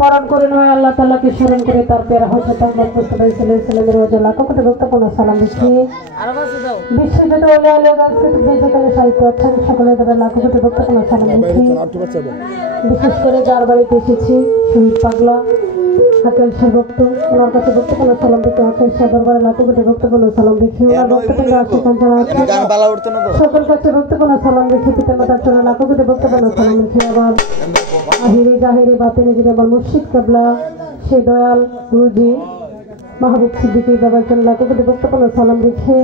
পালন করে নয় আল্লাহ তাআলাকে স্মরণ করে তার প্যারা হযরত মুস্তাফা সাল্লাল্লাহু আলাইহি ওয়াসাল্লামের লাখো কোটি ভক্তপূর্ণ সালাম দিচ্ছি। বিশ্বজিৎ ওলিয়া আলী গাছকে যেখানে সাহিত্য আছেন সকলের দ্বারা লাখো কোটি ভক্তপূর্ণ সালাম দিচ্ছি। বিশেষ করে যার বাড়িতে এসেছি শহীদ পাগলা আকেল শাহ ভক্ত, ওনার কাছে ভক্তপূর্ণ সালাম দিতে আকেল শাহ দরবারে লাখো কোটি ভক্তপূর্ণ সালাম দিচ্ছি। ওনার ভক্তপূর্ণ আশীর্বাদ যারা আছে সকল কাছে ভক্তপূর্ণ সালাম দিচ্ছি। পিতা মাতার জন্য লাখো কোটি ভক্তপূর্ণ সালাম দিচ্ছি। আবার আহিরে জাহিরে বাতিনে যিনি আমার মুর্শিদ কাবলা সে দয়াল গুরুজি মাহবুব সিদ্দিকী বাবার জন্য লাখো কোটি ভক্তপূর্ণ সালাম রেখে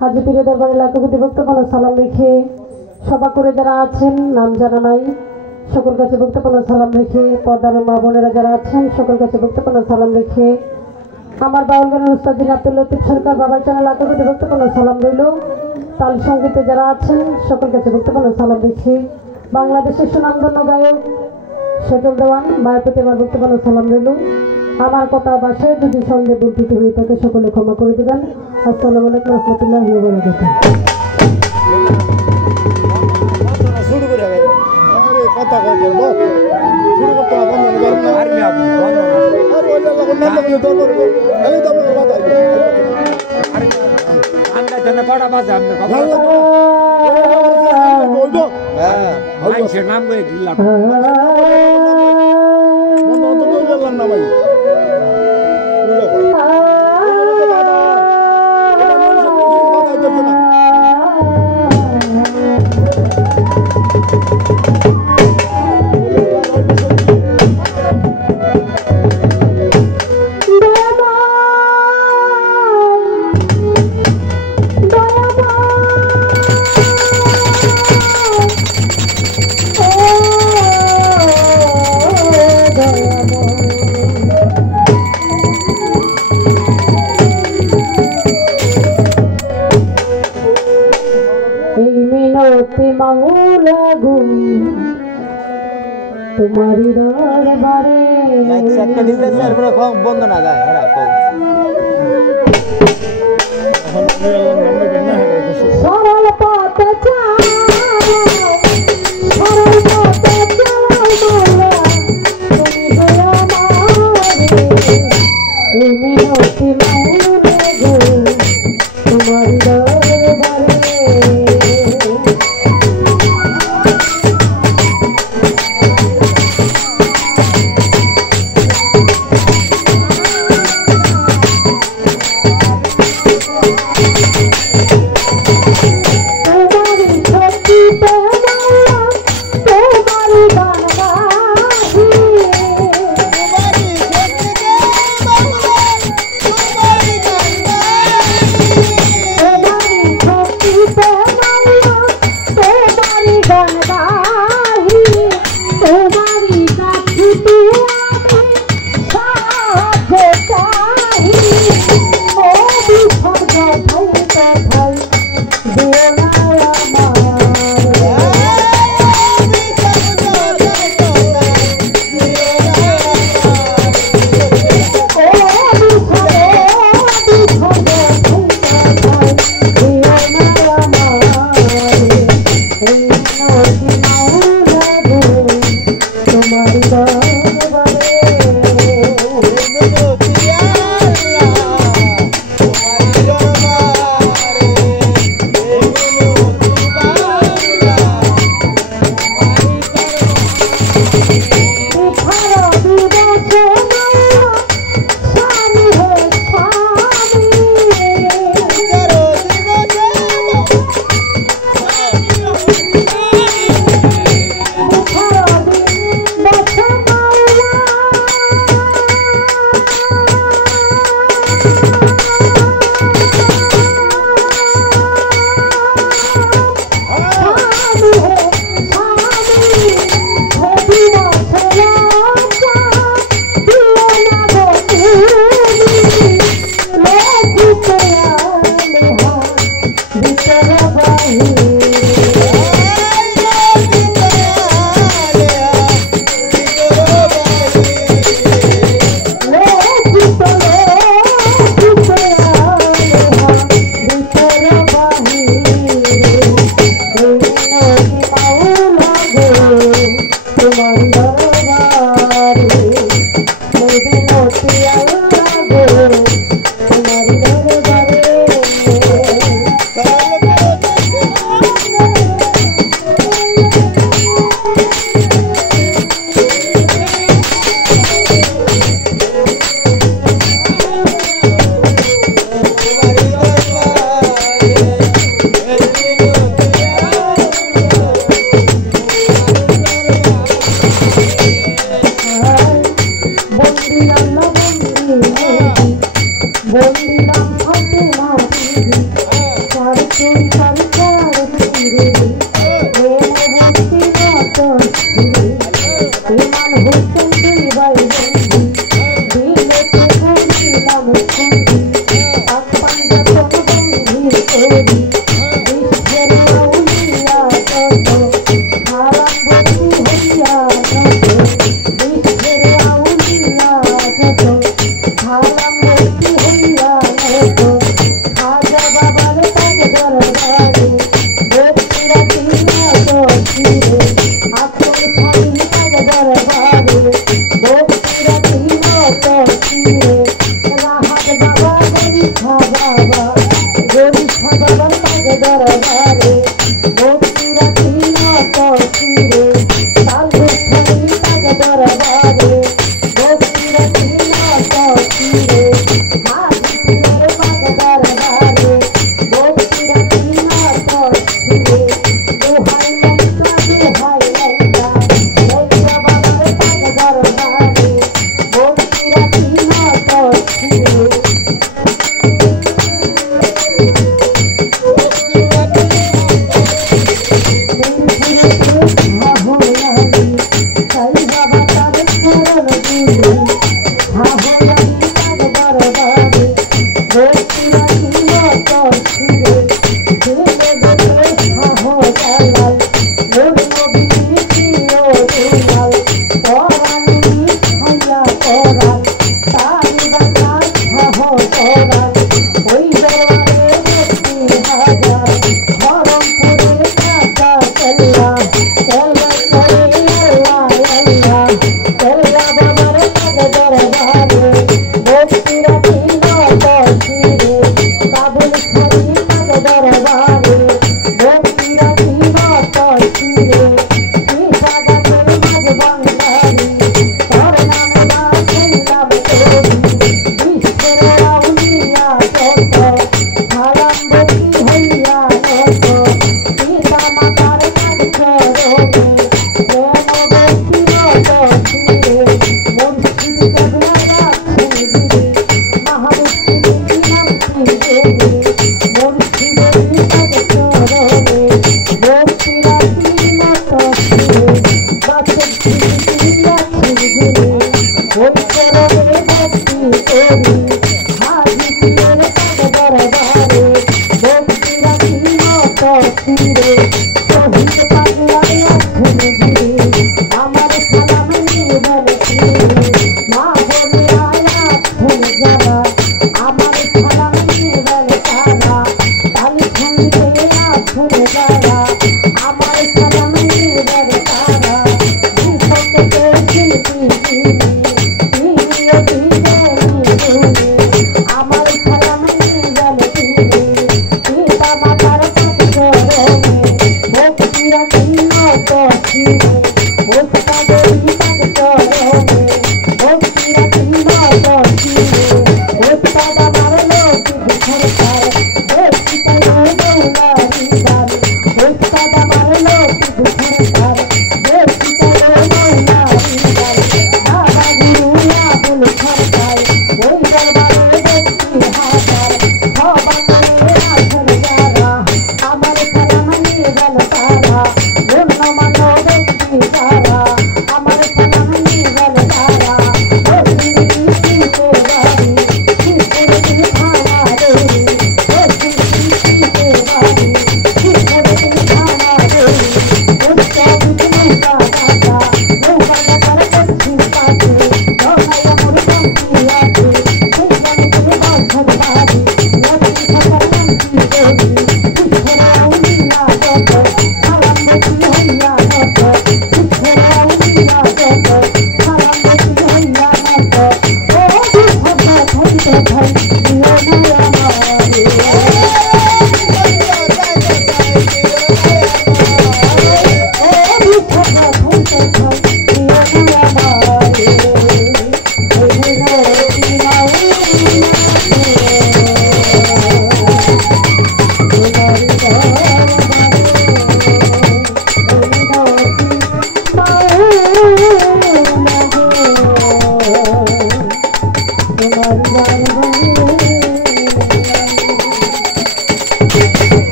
হাজি পীরের দরবারে লাখো কোটি ভক্তপূর্ণ সালাম রেখে সভা করে যারা আছেন নাম জানা নাই সকল কাছে ভক্তপূর্ণ সালাম রেখে পর্দার মা বোনেরা যারা আছেন সকল কাছে ভক্তপূর্ণ সালাম রেখে আমার বাউল গানের উস্তাদ যিনি আব্দুল লতিফ সরকার বাবার জন্য লাখো কোটি ভক্তপূর্ণ সালাম রইল। তাল সঙ্গীতে যারা আছেন সকল কাছে ভক্তপূর্ণ সালাম রেখে বাংলাদেশের সুনামধন্য গায়ক সজল দেওয়ান মায়ের প্রতি আমার ভক্তপূর্ণ সালাম রইল। আমার কথা বাসায় যদি সন্দেহ বুদ্ধিত হয়ে থাকে সকলে ক্ষমা করে দেবেন। আসসালামু আলাইকুম রহমতুল্লাহি ওয়া বারাকাতুহু। तुम्हारी दरबारे बंद ना गाय सरल पथ तुम्हारी Oh,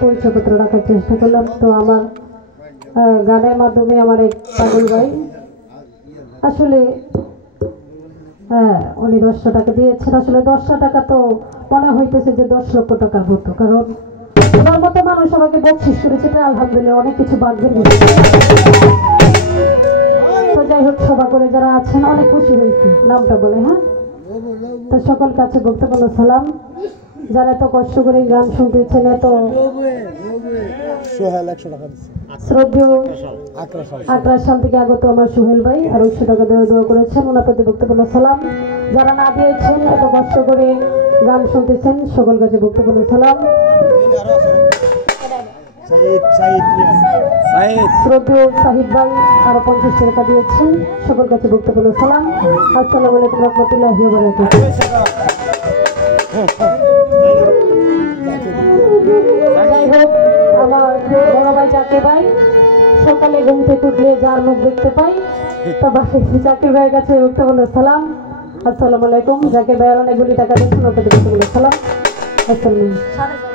পরিচয়পত্র রাখার চেষ্টা করলাম। তো আমার গানের মাধ্যমে আমার এক পাগল ভাই আসলে উনি 10টা টাকা দিয়েছেন। আসলে 10টা টাকা তো মনে হইতেছে যে 10 লক্ষ টাকার মতো, কারণ আমার মতো মানুষ আমাকে বকশিস করেছে, এটা আলহামদুলিল্লাহ অনেক কিছু ভাগ্যের বিষয়। তো যাই হোক, সভা করে যারা আছেন অনেক খুশি হয়েছি, নামটা বলে। হ্যাঁ, তো সকল কাছে বক্তব্য সালাম। যারা এত কষ্ট করে গান শুনতেছেন, এত শ্রদ্ধেয় আগ্রাস সাল থেকে আগত আমার সোহেল ভাই আর 100 টাকা দেওয়া দোয়া করেছেন, ওনার প্রতি বক্তব্য সালাম। যারা না দিয়েছেন, এত কষ্ট করে গান শুনতেছেন, সকল কাছে বক্তব্য সালাম। শ্রদ্ধেয় সাহিদ ভাই আরো 50 টাকা দিয়েছেন, সকল কাছে বক্তব্য সালাম। আসসালামু আলাইকুম রহমতুল্লাহি ওয়া বারাকাতুহু। যাই হোক, আমার বড় ভাই জাকির ভাই সকালে ঘুম থেকে উঠলে যার মুখ দেখতে পাই, তো জাকির ভাইয়ের কাছে বক্তব্য সালাম। আসসালামু আলাইকুম। জাকির ভাইয়ের অনেকগুলি টাকা দিচ্ছেন, সালাম। আসসালাম।